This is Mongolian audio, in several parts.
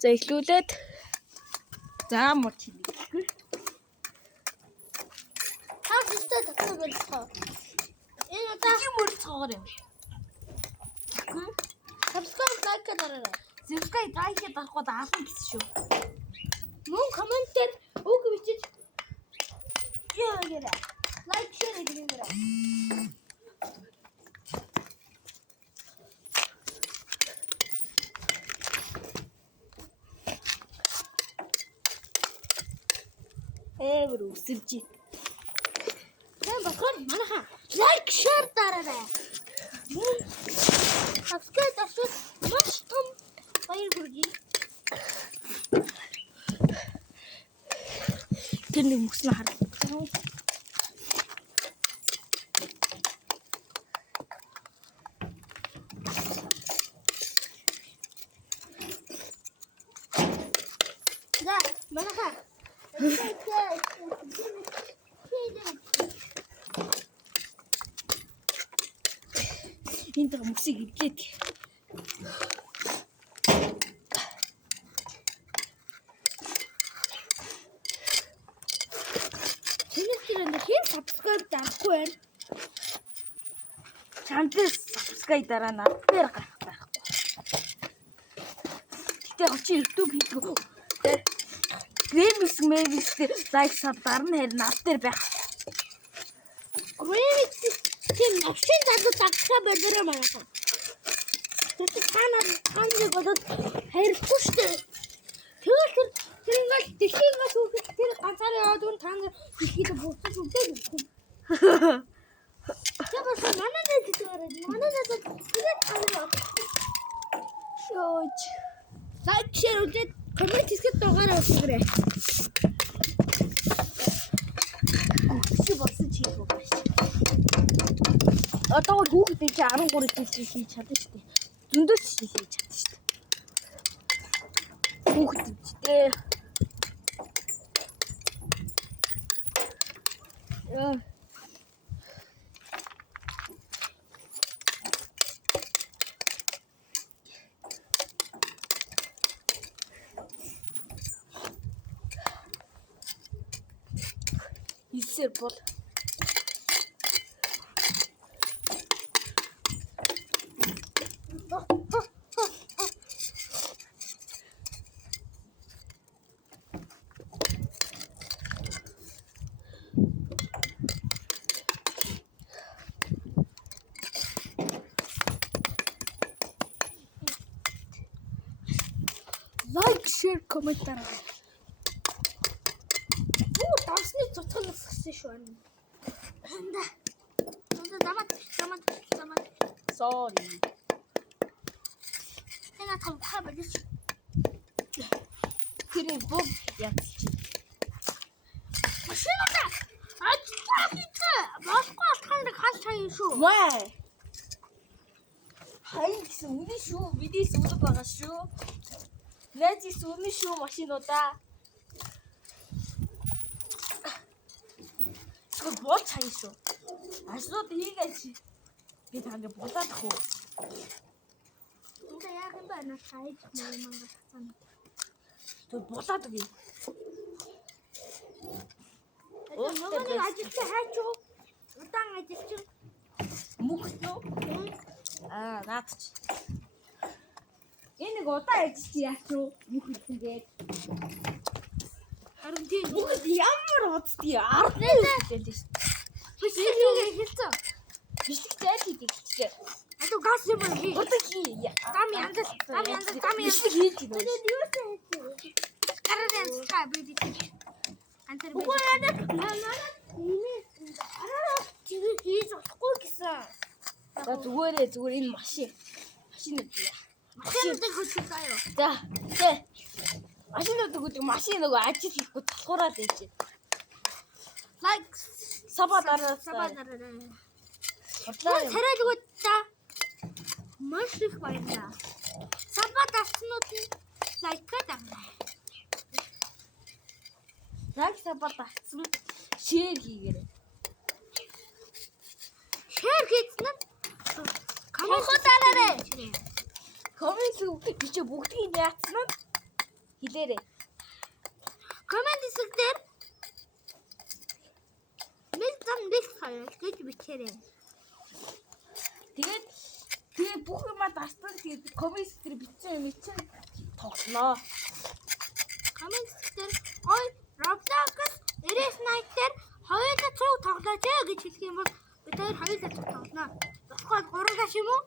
За эхлүүлээд за мод хийлгэхгүй. Тав өстэй татсан байлаа. Энэ одоо мөрцгоор юм. subscribe like дараарай. Subscribe like дарахгүй даалган гэсэн шүү. Мөн комментэд үг бичиж яа гэрэ. Like share хийгээрэй. Эвэр үсэрч. Тэгвэл бохор манайха like share дараарай. Subscribe дарсвал маш том баяр хүргэе. Тэр нэг мөснө хар. За манайха Энд мөсийг идлээд. Тэнд хэн subscribe дарахгүй байна? Чамдээ subscribe дараа надаар гарах байхгүй. Гэтэ очи YouTube хийдгүү. Грэмис лайк саб дарна харин над дээр байх. Remix тийм навшин залуу дагсаа болоорой манайха. Тэгээд тааныг бодоод хайрлахгүй шүү дээ. Тэгээд тэр ингээл дэлхийгээс үүсэх тэр ганцаараа яваад үн таанаар дэлхийд буцаж үлдээд ирсэн. Тэгээд манай надад тэгээд таанаа Шооч. лайк шеэр үлдээд коммент хийгээд дугаараа өгөөрэй. Чи болсон чи юу байна? Одоо хүүхдээ чи 13 жил хийж чадсан шүү дээ. Зөндөө ч хийж чадсан шүү дээ. Хүүхдтэй. Яа. Исэр бол лайк, шеэр, коммент дараарай. Давсны цуцгнаас гисэн шүү байна. Дамаг. Sorry. Энэ том хабарч. Тэр бог яач. Машинаа ажтаа болохгүй танд хал чаяа шүү. Вай. Хай гэсэн үнэ шүү. Видео сүлэг байгаа шүү. Найзис үнэ шүү машинуудаа. Бол чаяа шүү. Ажлууд хийгээч. Би танд булаад ах уу. Ингээ яг юм байна. Хайж мангас цаана. Тэг булаад үгүй. Нөгөө ажилтаа хайчуу. Удаан ажилчин. Мөхт юу? Наад чи. Энэ нэг удаан ажиллаж яач юу? Мөхт ингээд. Харин тийм Мөхт ямар уддгийг ард нэлээ шүү. хийгээ хэлцээ. Бичлэгтэй хийдэг. Адуу газ юм хий. Одоо хий. Гам янз. Бичлэг хийж гэнэ. Юу ч хийх. Карадан цаа бид. Антер бид. Үгүй яа. Араа хийж болохгүй гэсэн. За зүгээр энэ машин үү. Машинуудыг хөтлөж заяа. За. Тэ. Машинууд гэдэг машин нөгөө ажил хийхгүй талхуураад ээж. Лайк Сабаа дараа. Царай зүгт та маш их баярлалаа. Сабаа давснууд нь лайк дараарай. Лайк сабаа давсан шеэр хийгээрэй. Шеэр хийсэн нь коммент дараарай. Коммент бичээ бүгдийг яатсан нь Хэлээрэй. Комент хэсгээр зам дэс хаяа гэж бичээрэй. Тэгээд бүх юмаа дастан тэгээд комент дээр бичсэн юм чинь тоглоноо. Комент хэсгээр ой Roblox Erase Night дээр хоёулаа цог тоглооч гэж хэлэх юм бол бид хоёр хоёулаа цог тоглоно. Босгоод 3 гаш юм уу?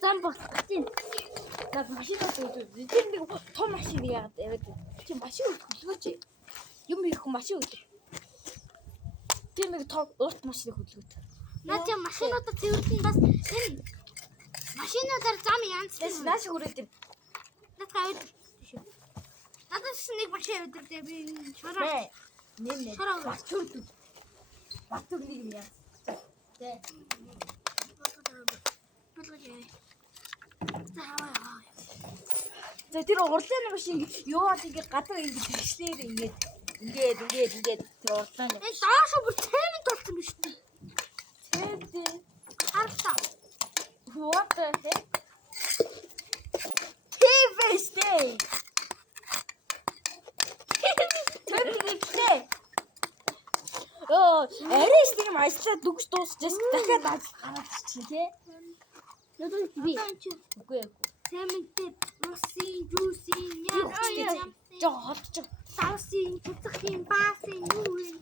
Зам босгочих. Наад машин аваад тэр нэг том машин яагаад яваад чи машин хөдөлгөөч. Юм их машин хөдөл. Тэр нэг том урт машин хөдөлгөөд. Наад чи машинуудаа цэвэрлэн бас энэ машинуудаар зам янз Нааш хүрээд надад аваад надад нэг машин өдөрдөө би шороо нэ шороо батүр нэг юм яа. Тэ. За тэр урлааны машин яваад ингээд гадаа ингээд тэгшлээр ингээд тэр урлааны. Энэ доош бүр цемент болсон биш үү? Цемент. Харсан. What the heck? TV. Ариш тийм ажлаа дүгж дуусчихсан. Дахиад гараад чи тий. Надад би. Үгүй ээ. Цементтэй русын, жүүсийн, яа. Жоо холдож. Саусын, цэцгийн, баасын, юу юм?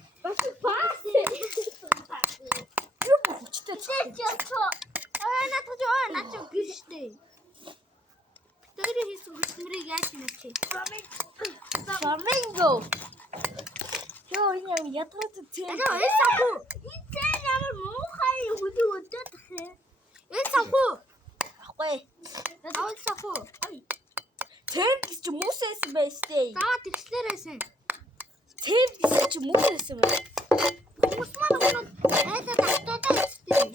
Баасын. Юу бүчтэй. Наач гэрштэй. Тэр хийсэн хөтмөрийг яаж хиймэч? Flamingo. Ёо энэ ядраад тийм. Энэ санхүү. Энэ цаа ямар муухай хөдөө өдөөд тахэ. Энэ санхүү. Ахгүй. Авал санхүү. Тэм гэж чи мөсөөс байстэй. Заа тэгслээрээсэн. Тэм гэж чи мөсөөс бай. Хүмүүс маань айдаа татуудаа өстэй.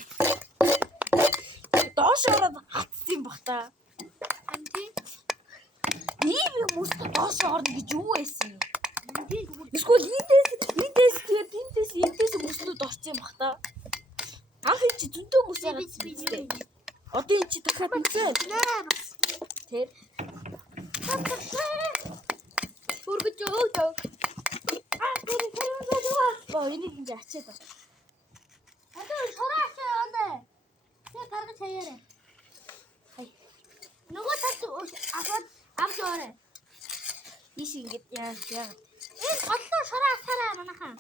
Доош ороод хатсан бах та. Амти. Ийм хүмүүс доош орно гэж юу байсан юм? Эсвэл эндээс хүмүүсүүд орсон бах та. Анх чи зөндөө хүмүүс яагаад бэ? Одоо энэ чи дахиад үзээ. Тэр Хүргэж өөө. Боо энийг ингэ ачаад ба. Одоо шорооч яандаа. Тэ гаргаж хаяарэ. Хай. Нөгөө талд авч орой. Иш ингэ яа. Энэ голлоо шороо асараа манайхан.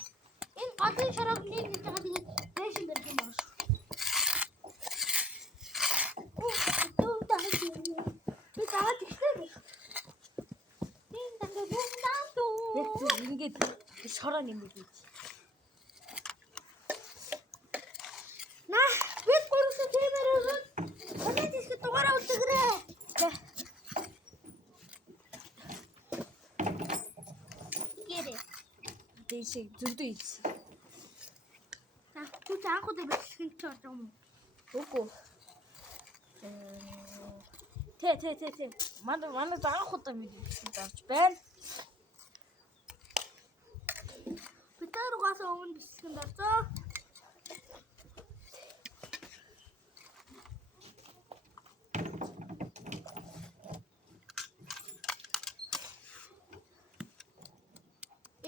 Энэ голын шороог нэг хийж байгаа тэгээд дэшин дээр юм байна. Би заагаад ихтэй. Энэ дахиад бүгдээ Ингээд шороо нэмээд үү. На, бид гурван тиймэрээ комент хийх дугаараа үзэгрээ. Гэрээ. Дэшиг зөндөө ийс. За, түр анхудаа бичлэхэн ч орж байгаа юм уу? Үгүй. Тэ. Манай заахуудаа мэдчихсэн даарч байна. Бид таруугаас өмнө бичлэхэн дорцоо.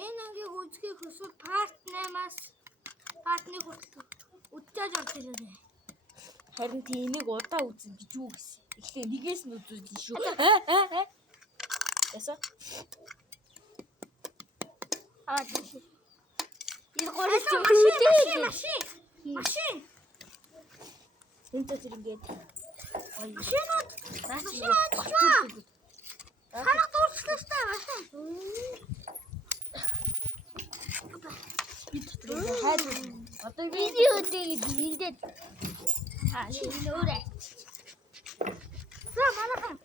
Энэ ангийг үзхийг хүсвэл part 8-аас part 1 хүртэл үзчихэж орж ирээрэй. Харин тиймийг удаа үзэн гэж юу гэсэн. Эхлээ нэгээс нь үзүүлсэн шүү. Яса? Тийм. Энэ горил Машин. энэ тэр ингээд. Машинууд. Ханах дуусчихлаа шүү дээ машин. Хайр. Одоо Видео дээд. Нөөрэ. За манайхан.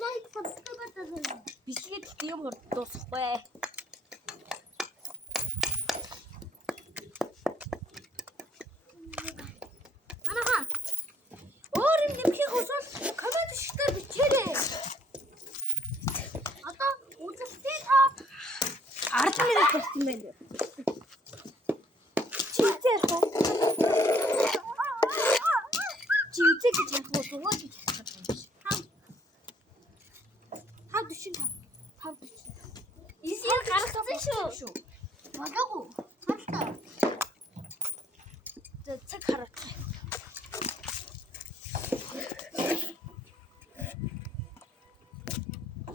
Лайк subscribe хийгэй. бичлэгэд тийм дуусахгүй. Манайхан. Өөр юм нэмэх усвал комент шигтэр бичээрэй. Одоо үзэлтэй та 10 минут болсон байна. Чи үзээ ярих уу? Чи үзээ гэж ядгүй дугаа гэж хэлэх юм биш. 5:45. 5:40. Эсийг гаргасан шүү. Болоогүй. Хартаа. За цаг хараад.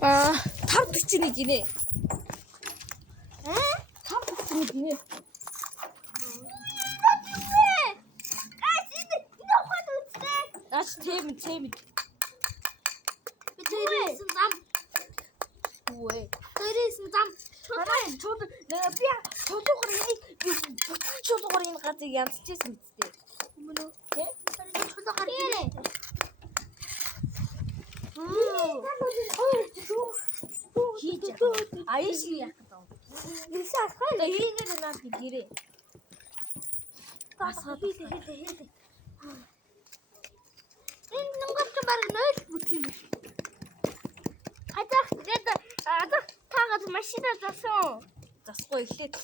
Аа 5:41 гинэ. 5:41 гинэ. Аач тийм. Би тэрийсэн зам. Үгүй. Тэрийсэн зам. Манай чууд би чуудгаар энийг би бүтэн чуудгаар энэ газыг янзчихсан үстэй. Өмнө үү? Тэ? Тэр чулуу гарч. Хийж аяш яах гэдэг. Нисаа асхай. За хийгээд наад гэрээ. Асхай. Хийлээ. Энэ нөнгөч баг 0 бүт юм. Хадах тэгээд тагад машина засан. Засгүй эхлээд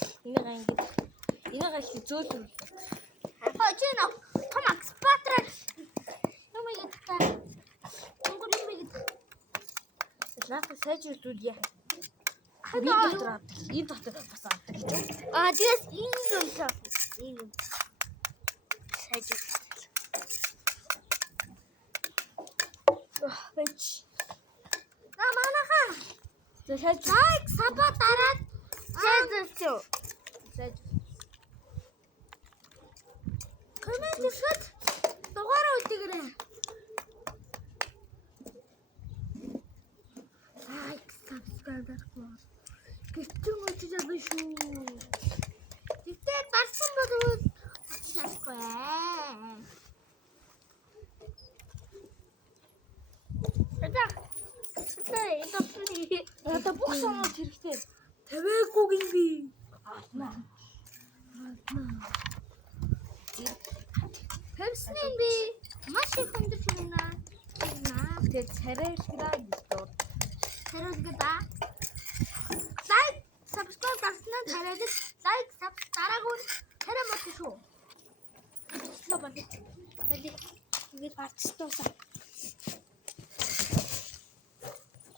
энийг их зөөлөв. Хожино. Томакс патрал. Нэмээд та. Өнгөр юм гээд. Наатай сайжруулд яах. Хадаа. Энэ дотор бас авдаг гэж үү? Тэгээс энэ юм шаа. Энэ. Сайжир. Бич. Намаанаха. За сайж. Лайк сабо дараад сайжирч. Сайж. Комент хийхэд дугаараа үлдээгээрэй. Лайк, subscribe дарахгүй. Гэртэн очиж байгаа шүү. Тэгтээ барсан болов очиж чадахгүй. Одоо бүх сонууд хэрэгтэй. Тавиагүйг би. Пепсний би маш их хөндөж байна. Тэгээд царайлграа гэж дуу. Тэрэлгэда. Лайк, subscribe дарснаа царайлг. Лайк, дараагүй тэрэ мод шүү. Слоо бод. Тэгээд ингэж барчтуусан.